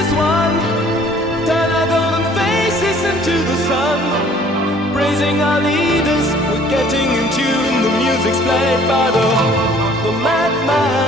as one. Turn our golden faces into the sun. Praising our leaders, we're getting in tune. The music's played by the madman.